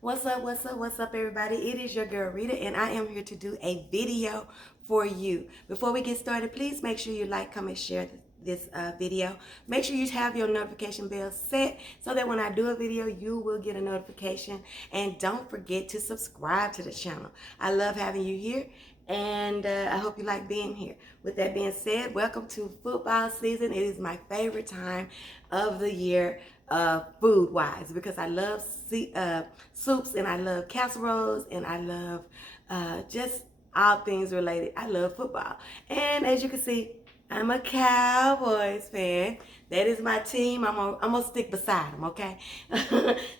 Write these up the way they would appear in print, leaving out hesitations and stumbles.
What's up, everybody? It is your girl, Rita, and I am here to do a video for you. Before we get started, please make sure you like, comment, share this video. Make sure you have your notification bell set so that when I do a video, you will get a notification. And don't forget to subscribe to the channel. I love having you here, and I hope you like being here. With that being said, welcome to football season. It is my favorite time of the year, food wise, because I love soups, and I love casseroles, and I love just all things related. I love football, and as you can see, I'm a Cowboys fan. That is my team. I'm gonna stick beside them, okay?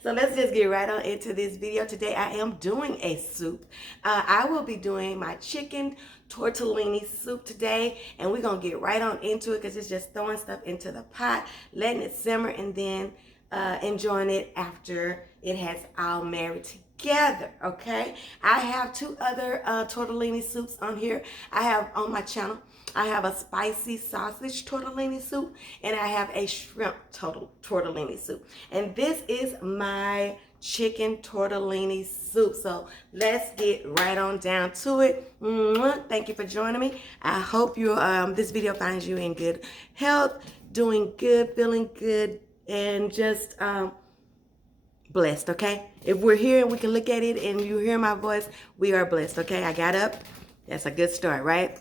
So let's just get right on into this video. Today I am doing a soup. I will be doing my chicken tortellini soup today, and we're gonna get right on into it because it's just throwing stuff into the pot, letting it simmer, and then enjoying it after it has all married together, okay? I have two other tortellini soups on here. I have on my channel. I have a spicy sausage tortellini soup, and I have a shrimp tortellini soup. And this is my chicken tortellini soup. So let's get right on down to it. Thank you for joining me. I hope this video finds you in good health, doing good, feeling good, and just blessed, okay? If we're here and we can look at it and you hear my voice, we are blessed, okay? I got up. That's a good start, right?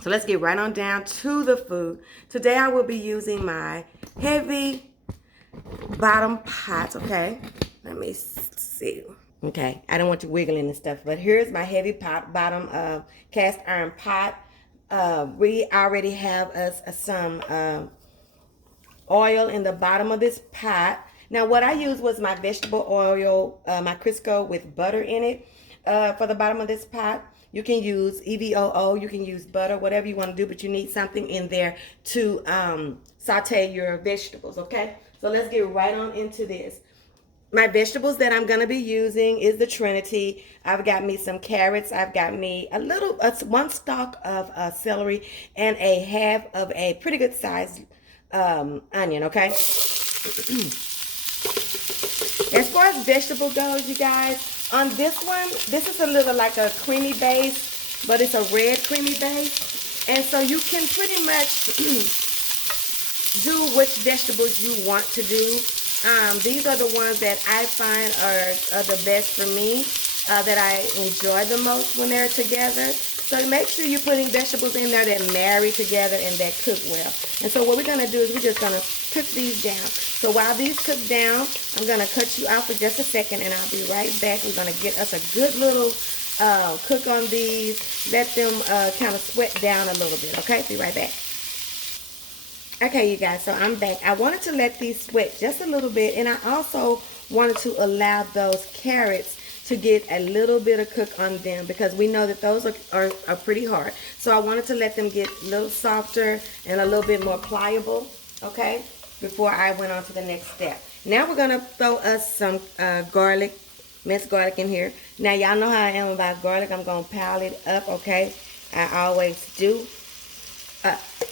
So let's get right on down to the food. Today I will be using my heavy bottom pot, okay? Let me see. Okay, I don't want you wiggling and stuff, but here's my heavy bottom cast iron pot. We already have us some oil in the bottom of this pot. Now what I used was my vegetable oil, my Crisco with butter in it for the bottom of this pot. You can use EVOO, you can use butter, whatever you want to do, but you need something in there to saute your vegetables, okay? So let's get right on into this. My vegetables that I'm going to be using is the Trinity. I've got me some carrots. I've got me one stalk of celery and a half of a pretty good sized onion, okay? As far as vegetable goes, you guys, on this one, this is a little like a creamy base, but it's a red creamy base. And so you can pretty much do which vegetables you want to do. These are the ones that I find are the best for me, that I enjoy the most when they're together. So make sure you're putting vegetables in there that marry together and that cook well. And so what we're going to do is we're just going to cook these down. So while these cook down, I'm going to cut you off for just a second, and I'll be right back. We're going to get us a good little cook on these. Let them kind of sweat down a little bit, okay? Be right back. Okay, you guys, so I'm back. I wanted to let these sweat just a little bit, and I also wanted to allow those carrots to get a little bit of cook on them, because we know that those are pretty hard. So I wanted to let them get a little softer and a little bit more pliable, okay, before I went on to the next step. Now we're going to throw us some garlic, minced garlic in here. Now y'all know how I am about garlic. I'm going to pile it up, okay? I always do.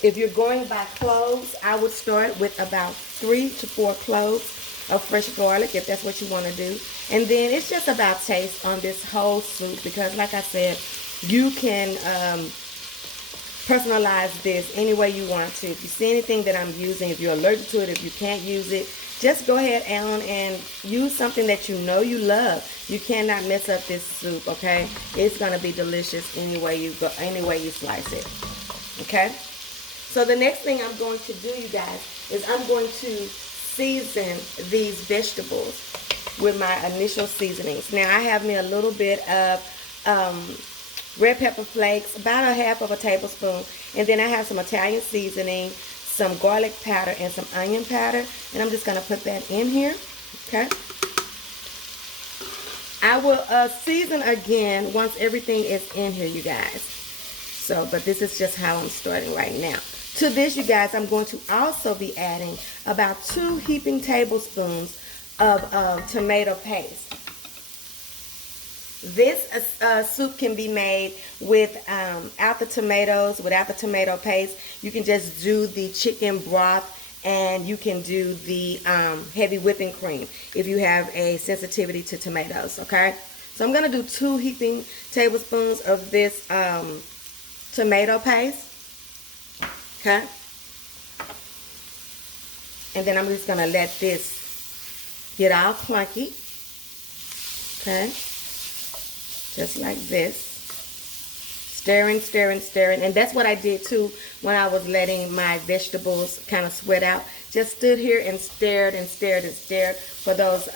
If you're going by cloves, I would start with about 3 to 4 cloves of fresh garlic, if that's what you want to do. And then it's just about taste on this whole soup, because like I said, you can personalize this any way you want to. If you see anything that I'm using, if you're allergic to it, if you can't use it, just go ahead and use something that you know you love. You cannot mess up this soup, okay? It's going to be delicious any way you slice it, okay? So the next thing I'm going to do, you guys, is I'm going to season these vegetables with my initial seasonings. Now I have me a little bit of red pepper flakes, about a half of a tablespoon, and then I have some Italian seasoning, some garlic powder, and some onion powder, and I'm just going to put that in here, okay? I will season again once everything is in here, you guys. So, but this is just how I'm starting right now. To this, you guys, I'm going to also be adding about 2 heaping tablespoons of tomato paste. This soup can be made without the tomatoes, without the tomato paste. You can just do the chicken broth and you can do the heavy whipping cream if you have a sensitivity to tomatoes, okay? So I'm going to do 2 heaping tablespoons of this tomato paste, okay? And then I'm just going to let this get all clunky, okay? Just like this. Stirring, stirring, stirring. And that's what I did too when I was letting my vegetables kind of sweat out. Just stood here and stirred and stirred and stirred for those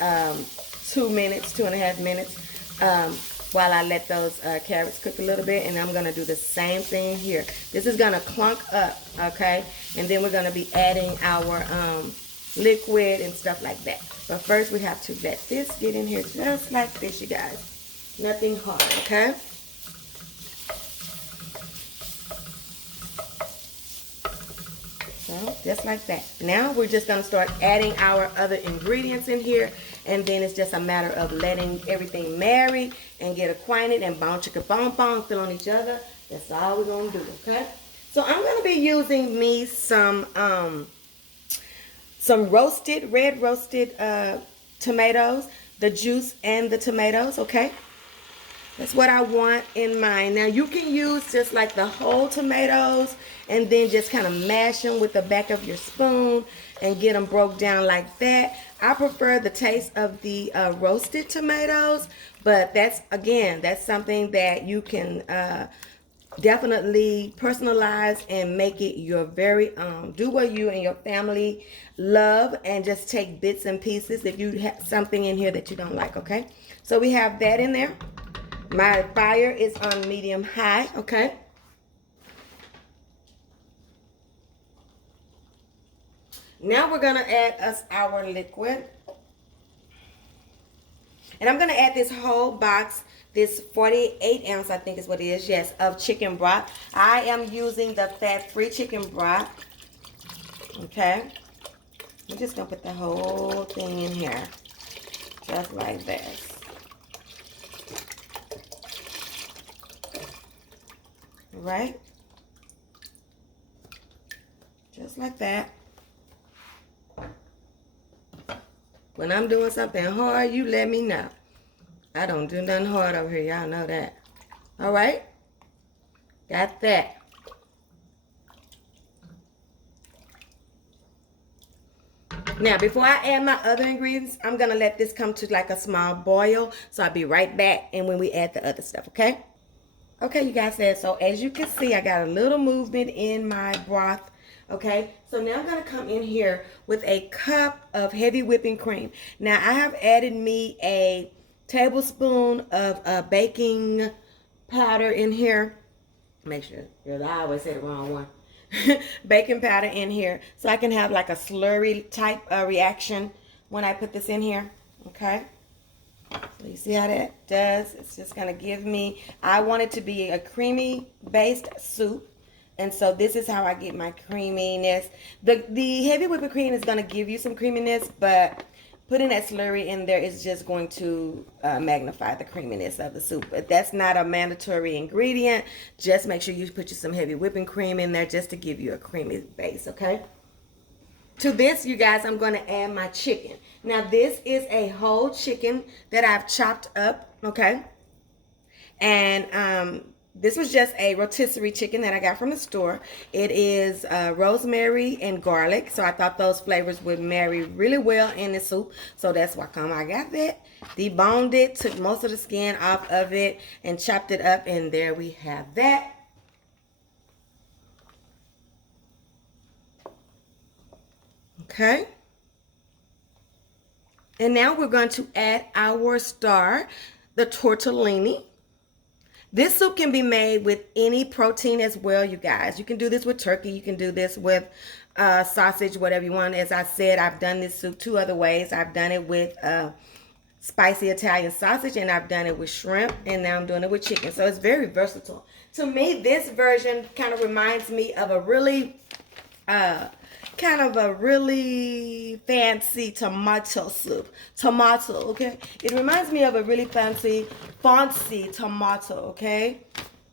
2 minutes, 2.5 minutes, while I let those carrots cook a little bit. And I'm going to do the same thing here. This is going to clunk up, okay? And then we're going to be adding our liquid and stuff like that. But first we have to let this get in here just like this, you guys. Nothing hard, okay? So, just like that. Now we're just going to start adding our other ingredients in here, and then it's just a matter of letting everything marry and get acquainted and bone chicka bone bone, fill on each other. That's all we're going to do, okay? So I'm going to be using me some roasted, red roasted tomatoes, the juice and the tomatoes, okay? That's what I want in mine. Now you can use just like the whole tomatoes and then just kind of mash them with the back of your spoon and get them broke down like that. I prefer the taste of the roasted tomatoes, but that's, again, that's something that you can definitely personalize and make it your very own. Do what you and your family love and just take bits and pieces if you have something in here that you don't like, okay? So we have that in there. My fire is on medium high, okay? Now we're going to add us our liquid. And I'm going to add this whole box, this 48 ounce, I think is what it is, yes, of chicken broth. I am using the fat-free chicken broth, okay? I'm just going to put the whole thing in here, just like this. Right? Just like that. When I'm doing something hard, you let me know. I don't do nothing hard over here. Y'all know that. All right? Got that. Now, before I add my other ingredients, I'm going to let this come to like a small boil. So I'll be right back and when we add the other stuff, okay? Okay, you guys said, so as you can see, I got a little movement in my broth, okay? So now I'm going to come in here with a cup of heavy whipping cream. Now, I have added me a tablespoon of baking powder in here. Make sure, I always say the wrong one. Baking powder in here so I can have like a slurry type reaction when I put this in here, okay? So you see how that does? It's just going to give me, I want it to be a creamy based soup. And so this is how I get my creaminess. The heavy whipping cream is going to give you some creaminess, but putting that slurry in there is just going to magnify the creaminess of the soup. But that's not a mandatory ingredient. Just make sure you put some heavy whipping cream in there just to give you a creamy base, okay? To this, you guys, I'm going to add my chicken. Now, this is a whole chicken that I've chopped up, okay? And this was just a rotisserie chicken that I got from the store. It is rosemary and garlic, so I thought those flavors would marry really well in the soup. So that's why I got that. Deboned it, took most of the skin off of it, and chopped it up, and there we have that. Okay. And now we're going to add our star, the tortellini. This soup can be made with any protein as well, you guys. You can do this with turkey. You can do this with sausage, whatever you want. As I said, I've done this soup 2 other ways. I've done it with spicy Italian sausage, and I've done it with shrimp, and now I'm doing it with chicken. So it's very versatile. To me, this version kind of reminds me of a really fancy tomato soup. Okay? It reminds me of a really fancy tomato, okay?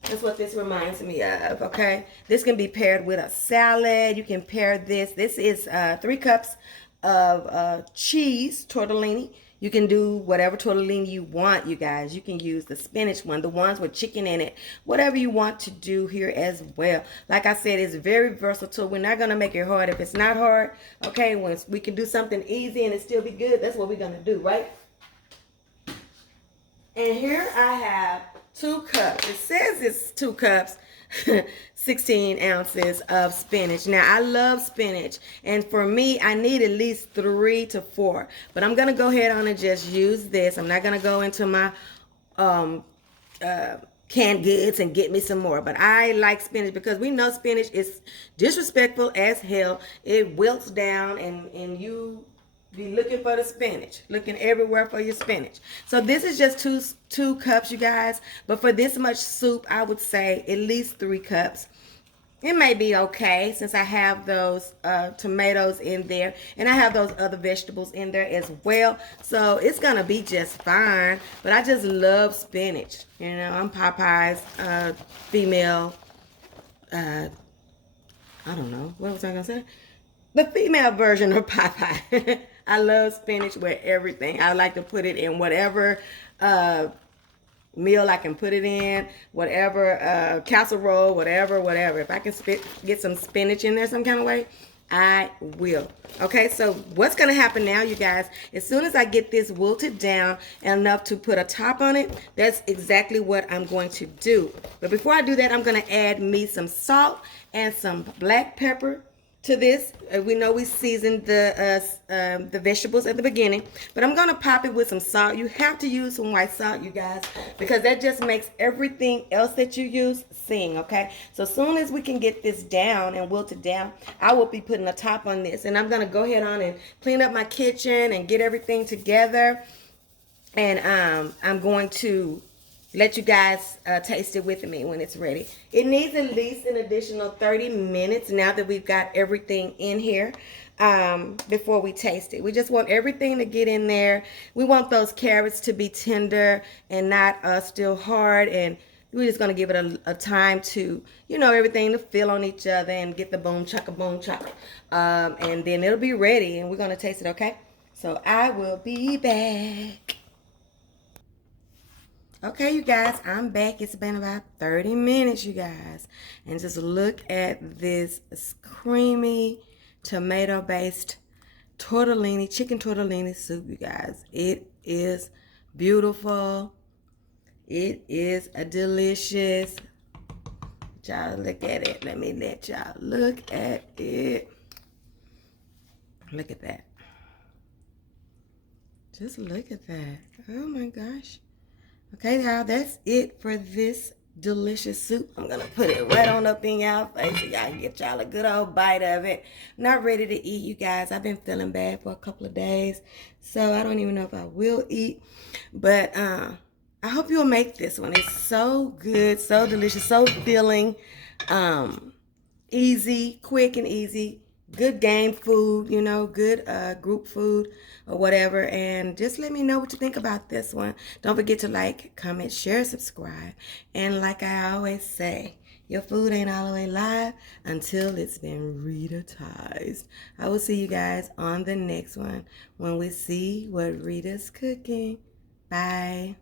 That's what this reminds me of, okay? This can be paired with a salad. You can pair this. This is 3 cups of cheese, tortellini. You can do whatever tortellini you want, you guys. You can use the spinach one, the ones with chicken in it, whatever you want to do here as well. Like I said, it's very versatile. We're not going to make it hard if it's not hard, okay? When we can do something easy and it still be good, that's what we're going to do, right? And here I have 2 cups. It says it's 2 cups, 16 ounces of spinach. Now, I love spinach. And for me, I need at least 3 to 4. But I'm going to go ahead on and just use this. I'm not going to go into my canned goods and get me some more. But I like spinach because we know spinach is disrespectful as hell. It wilts down and you be looking for the spinach, looking everywhere for your spinach. So this is just two cups, you guys. But for this much soup, I would say at least 3 cups. It may be okay since I have those tomatoes in there. And I have those other vegetables in there as well. So it's going to be just fine. But I just love spinach. You know, I'm Popeye's female, I don't know. What was I going to say? The female version of Popeye. I love spinach with everything. I like to put it in whatever meal I can put it in, whatever casserole, whatever. If I can get some spinach in there some kind of way, I will. Okay, so what's going to happen now, you guys, as soon as I get this wilted down enough to put a top on it, that's exactly what I'm going to do. But before I do that, I'm going to add me some salt and some black pepper to this. We know we seasoned the vegetables at the beginning, but I'm gonna pop it with some salt. You have to use some white salt, you guys, because that just makes everything else that you use sing, okay? So as soon as we can get this down and wilt it down, I will be putting a top on this, and I'm gonna go ahead on and clean up my kitchen and get everything together, and I'm going to let you guys taste it with me when it's ready. It needs at least an additional 30 minutes now that we've got everything in here before we taste it. We just want everything to get in there. We want those carrots to be tender and not still hard. And we're just going to give it a time to, you know, everything to fill on each other and get the boom chaka. And then it'll be ready and we're going to taste it, okay? So I will be back. Okay, you guys, I'm back. It's been about 30 minutes, you guys. And just look at this creamy tomato-based tortellini, chicken tortellini soup, you guys. It is beautiful. It is a delicious. Y'all look at it. Let me let y'all look at it. Look at that. Just look at that. Oh my gosh. Okay, now that's it for this delicious soup. I'm going to put it right on up in y'all face so y'all can get y'all a good old bite of it. Not ready to eat, you guys. I've been feeling bad for a couple of days, so I don't even know if I will eat. But I hope you'll make this one. It's so good, so delicious, so filling, easy, quick and easy. Good game food, you know, good group food or whatever. And just let me know what you think about this one. Don't forget to like, comment, share, subscribe. And like I always say, your food ain't all the way live until it's been Rita-tized. I will see you guys on the next one when we see what Rita's cooking. Bye.